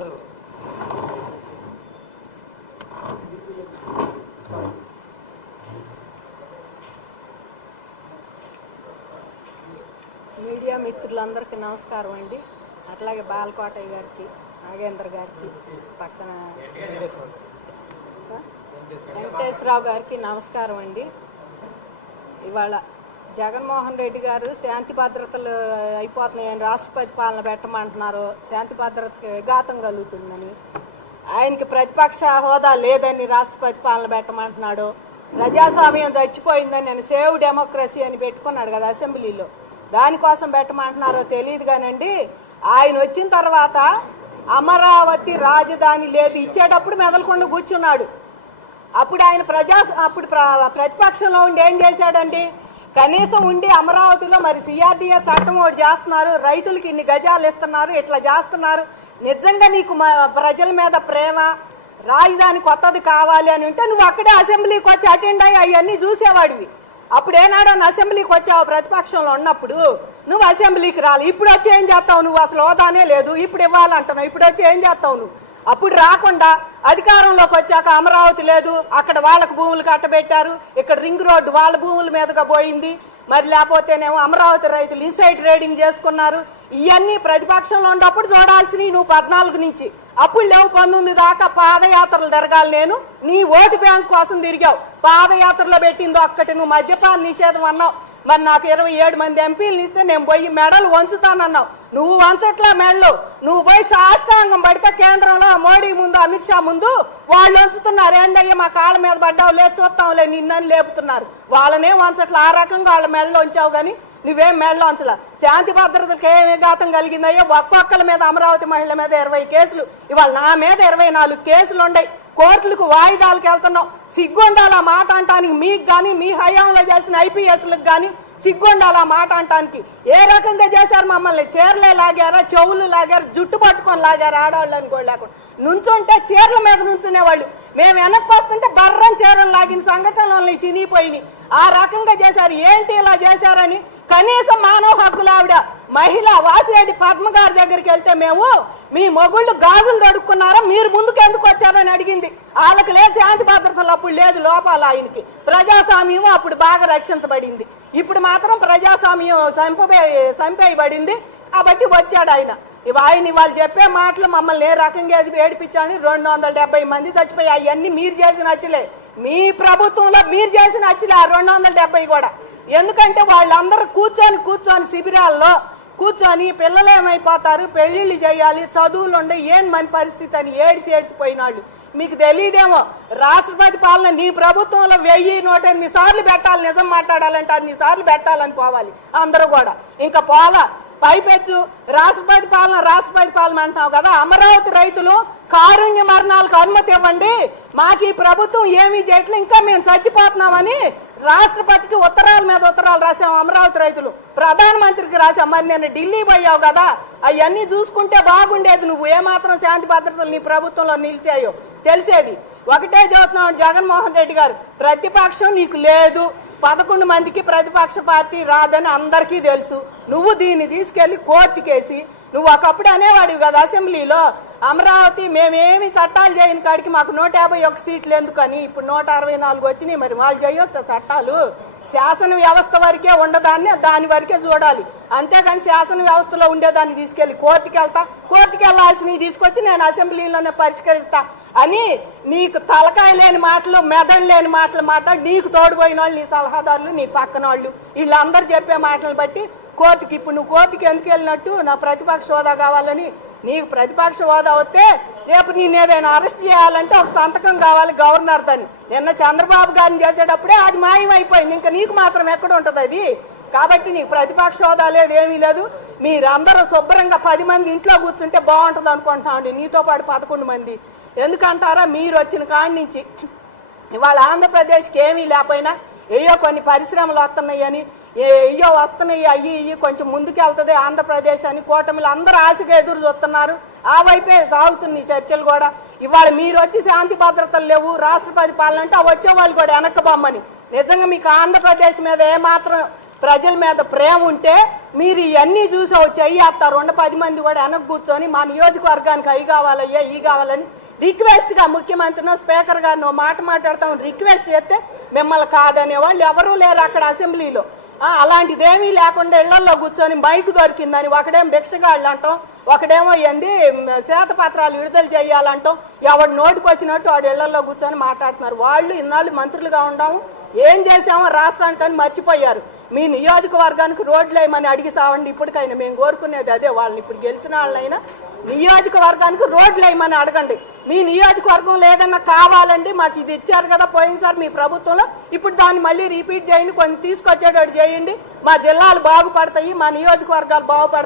Media మిత్రులందరికీ నమస్కారం అండి. అట్లాగే బాలకోటయ్య గారికి, నాగేంద్ర గారికి, పక్కన వెంకటేశ్వరరావు గారికి నమస్కారం అండి. ఇవాళ జగన్మోహన్ రెడ్డి గారు శాంతి భద్రతలు అయిపోతున్నాయని రాష్ట్రపతి పాలన పెట్టమంటున్నారు. శాంతి భద్రతకి విఘాతం కలుగుతుందని, ఆయనకి ప్రతిపక్ష హోదా లేదని రాష్ట్రపతి పాలన పెట్టమంటున్నాడు. ప్రజాస్వామ్యం చచ్చిపోయిందని నేను సేవ్ డెమోక్రసీ అని పెట్టుకున్నాడు కదా అసెంబ్లీలో, దానికోసం పెట్టమంటున్నారో తెలియదు కానండి. ఆయన వచ్చిన తర్వాత అమరావతి రాజధాని లేదు, ఇచ్చేటప్పుడు మెదలకుండా కూర్చున్నాడు. అప్పుడు ఆయన ప్రతిపక్షంలో ఉండి ఏం చేశాడండి? కనీసం ఉండి అమరావతిలో మరి సిఆర్డీఏ చట్టం ఒకటి చేస్తున్నారు, రైతులకి ఇన్ని గజాలు ఇస్తున్నారు, ఇట్లా చేస్తున్నారు. నిజంగా నీకు ప్రజల మీద ప్రేమ, రాజధాని కొత్తది కావాలి అని ఉంటే నువ్వు అక్కడే అసెంబ్లీకి వచ్చి అటెండ్ అయ్యి అవన్నీ చూసేవాడివి. అప్పుడు ఏనాడో అసెంబ్లీకి వచ్చావు ప్రతిపక్షంలో ఉన్నప్పుడు, నువ్వు అసెంబ్లీకి రాలి. ఇప్పుడు వచ్చి ఏం చేస్తావు నువ్వు? అసలు హోదానే లేదు, ఇప్పుడు ఇవ్వాలంటున్నావు. ఇప్పుడు వచ్చి ఏం చేస్తావు నువ్వు? అప్పుడు రాకుండా అధికారంలోకి వచ్చాక అమరావతి లేదు, అక్కడ వాళ్ళకు భూములు కట్టబెట్టారు, ఇక్కడ రింగ్ రోడ్డు వాళ్ళ భూముల మీదుగా పోయింది, మరి లేకపోతేనేమో అమరావతి రైతులు ఇన్సైడ్ ట్రేడింగ్ చేసుకున్నారు. ఇవన్నీ ప్రతిపక్షంలో ఉన్నప్పుడు చూడాల్సినవి నువ్వు 14 నుంచి. అప్పుడు లేవు 19 దాకా పాదయాత్రలు తిరగాలి. నేను నీ ఓటు బ్యాంక్ కోసం తిరిగావు. పాదయాత్రలో పెట్టిందో ఒక్కటి నువ్వు మద్యపాన నిషేధం అన్నావు. మరి నాకు 27 మంది ఎంపీలు ఇస్తే నేను పోయి మెడలు వంచుతానన్నావు. నువ్వు వంచట్లే మెడలు. నువ్వు పోయి సాష్టాంగం పడితే కేంద్రంలో మోడీ ముందు, అమిత్ షా ముందు వాళ్ళు వంచుతున్నారు. ఏందయ్యా మా కాళ్ళ మీద పడ్డావు, లేదు చూస్తాంలే నిన్నని లేపుతున్నారు. వాళ్ళనే వంచట్లే. ఆ రకంగా వాళ్ళ మెడలో ఉంచావు, కానీ నువ్వేం మెడలో ఉంచలా. శాంతి భద్రతలకు ఏమి ఘాతం కలిగిందయ్యో? ఒక్కొక్కల మీద, అమరావతి మహిళల మీద 20 కేసులు, ఇవాళ నా మీద 24 కేసులు ఉన్నాయి. కోర్టులకు వాయిదాలకు వెళ్తున్నాం. సిగ్గుండాలి ఆ మాట అంటానికి. మీకు కానీ మీ హయాంలో చేసిన ఐపీఎస్లకు కానీ సిగ్గుండాలి ఆ మాట అంటానికి. ఏ రకంగా చేశారు మమ్మల్ని? చీరలే లాగారా, చెవులు లాగారు, జుట్టు పట్టుకొని లాగారు. ఆడవాళ్ళని కూడా లేకుండా నుంచుంటే చీరల మీద నుంచునేవాళ్ళు. మేము వెనక్కి వస్తుంటే బర్రం చీరలు లాగిన సంఘటనలు చినిగిపోయినాయి. ఆ రకంగా చేశారు. ఏంటి ఇలా చేశారని కనీసం మానవ హక్కులు ఆవిడ మహిళ వాసిరెడ్డి పద్మ గారి దగ్గరికి వెళ్తే మేము మీ మొగుళ్ళు గాజులు తడుక్కున్నారా, మీరు ముందుకు ఎందుకు వచ్చారని అడిగింది. వాళ్ళకి లేదు శాంతి భద్రతలు, అప్పుడు లేదు లోపాలు. ఆయనకి ప్రజాస్వామ్యం అప్పుడు బాగా రక్షించబడింది. ఇప్పుడు మాత్రం ప్రజాస్వామ్యం చంపేయబడింది కాబట్టి వచ్చాడు ఆయన. ఆయన వాళ్ళు చెప్పే మాటలు మమ్మల్ని ఏ రకంగా ఏడిపించాలని 270 మంది చచ్చిపోయి అవన్నీ మీరు చేసిన హత్యలే. మీ ప్రభుత్వంలో మీరు చేసిన హత్యలే ఆ 270 కూడా. ఎందుకంటే వాళ్ళందరూ కూర్చొని శిబిరాల్లో కూర్చొని పిల్లలు ఏమైపోతారు, పెళ్లిళ్ళు చేయాలి, చదువులు ఉండే, ఏం మన పరిస్థితి అని ఏడ్చిపోయినాళ్ళు. మీకు తెలియదేమో, రాష్ట్రపతి పాలన నీ ప్రభుత్వంలో 1000-108 సార్లు పెట్టాలి. నిజం మాట్లాడాలంటే అన్ని సార్లు పెట్టాలని పోవాలి అందరూ కూడా. ఇంకా పోలా పైపెచ్చు రాష్ట్రపతి పాలన అంటున్నావు కదా. అమరావతి రైతులు కారుణ్య మరణాలకు అనుమతి ఇవ్వండి, మాకు ఈ ప్రభుత్వం ఏమీ చేయట్లే, ఇంకా మేము చచ్చిపోతున్నామని రాష్ట్రపతికి ఉత్తరాల మీద ఉత్తరాలు రాసాం. అమరావతి రైతులు ప్రధానమంత్రికి రాసాం. మరి నేను ఢిల్లీ పోయావు కదా, అవన్నీ చూసుకుంటే బాగుండేది. నువ్వు ఏమాత్రం శాంతి భద్రతలు నీ ప్రభుత్వంలో నిలిచాయో తెలిసేది. ఒకటే చెబుతున్నాడు జగన్మోహన్ రెడ్డి గారు, ప్రతిపక్షం నీకు లేదు, 11 మందికి ప్రతిపక్ష పార్టీ రాదని అందరికీ తెలుసు. నువ్వు దీన్ని తీసుకెళ్లి కోర్టుకేసి, నువ్వు ఒకప్పుడు అనేవాడివి కదా అసెంబ్లీలో, అమరావతి మేమేమి చట్టాలు చేయని కాడికి మాకు 151 సీట్లు ఎందుకని, ఇప్పుడు 164 వచ్చినాయి. మరి వాళ్ళు చేయొచ్చా చట్టాలు? శాసన వ్యవస్థ వరకే ఉండదాన్ని, దాని వరకే చూడాలి. అంతేగాని శాసన వ్యవస్థలో ఉండేదాన్ని తీసుకెళ్లి కోర్టుకి వెళ్లాల్సినవి తీసుకొచ్చి నేను అసెంబ్లీలోనే పరిష్కరిస్తా అని నీకు తలకాయ లేని మాటలు, మెదడు లేని మాటలు మాట్లాడి నీకు తోడుపోయిన వాళ్ళు, నీ సలహాదారులు, నీ పక్కన వాళ్ళు, వీళ్ళందరూ చెప్పే మాటలు బట్టి కోర్టుకి, ఇప్పుడు నువ్వు కోర్టుకి ఎందుకు వెళ్ళినట్టు? నా ప్రతిపక్ష హోదా కావాలని. నీకు ప్రతిపక్ష హోదా వస్తే రేపు నేను ఏదైనా అరెస్ట్ చేయాలంటే ఒక సంతకం కావాలి గవర్నర్ దాన్ని. నిన్న చంద్రబాబు గారిని చేసేటప్పుడే అది మాయమైపోయింది. ఇంకా నీకు మాత్రం ఎక్కడ ఉంటుంది అది? కాబట్టి నీకు ప్రతిపక్ష హోదా లేదు, ఏమీ లేదు. మీరందరూ శుభ్రంగా 10 మంది ఇంట్లో కూర్చుంటే బాగుంటుంది అనుకుంటామండి. నీతో పాటు 11 మంది ఎందుకంటారా? మీరు వచ్చిన కాడి నుంచి ఇవాళ ఆంధ్రప్రదేశ్కి ఏమీ లేకపోయినా ఏయో కొన్ని పరిశ్రమలు వస్తున్నాయని, ఏయో వస్తున్నాయి, అయ్యి కొంచెం ముందుకెళ్తుంది ఆంధ్రప్రదేశ్ అని కూటమిలు అందరూ ఆశగా ఎదురు చూస్తున్నారు. ఆ వైపే సాగుతున్నాయి చర్చలు కూడా. ఇవాళ మీరు వచ్చి శాంతి భద్రతలు లేవు, రాష్ట్రపతి పాలన అంటే వచ్చే వాళ్ళు కూడా వెనక్కబొమ్మని. నిజంగా మీకు ఆంధ్రప్రదేశ్ మీద ఏమాత్రం ప్రజల మీద ప్రేమ ఉంటే మీరు ఇవన్నీ చూసి చెయ్యేస్తారు. 10 మంది కూడా వెనక్కి కూర్చొని మా నియోజకవర్గానికి అవి కావాలయ్యా ఈ కావాలని రిక్వెస్ట్ గా ముఖ్యమంత్రినో స్పీకర్ గారినో మాట్లాడతాం రిక్వెస్ట్ చేస్తే మిమ్మల్ని కాదనే వాళ్ళు ఎవరూ లేరు అక్కడ అసెంబ్లీలో. అలాంటిదేమీ లేకుండా ఇళ్లలో కూర్చొని మైకు దొరికిందని ఒకడేమో భిక్షగాళ్ళు అంటాం, ఒకడేమో ఏంది శ్వేతపత్రాలు విడుదల చేయాలంటాం. ఎవడు నోటికి వచ్చినట్టు వాడు ఇళ్లలో కూర్చొని మాట్లాడుతున్నారు. వాళ్ళు ఇన్నాళ్ళు మంత్రులుగా ఉండాము, ఏం చేసామో రాష్ట్రానికని మర్చిపోయారు. మీ నియోజకవర్గానికి రోడ్లు వేయమని అడిగి సావండి. ఇప్పటికైనా మేము కోరుకునేది అదే. వాళ్ళని ఇప్పుడు గెలిచిన వాళ్ళైనా నియోజకవర్గానికి రోడ్లు వేయమని అడగండి. మీ నియోజకవర్గంలో ఏదన్నా కావాలండి, మాకు ఇది ఇచ్చారు కదా పోయినసారి మీ ప్రభుత్వంలో, ఇప్పుడు దాన్ని మళ్ళీ రిపీట్ చేయండి, కొన్ని తీసుకొచ్చేటట్టు చేయండి. మా జిల్లాలు బాగుపడతాయి, మా నియోజకవర్గాలు బాగుపడతాయి.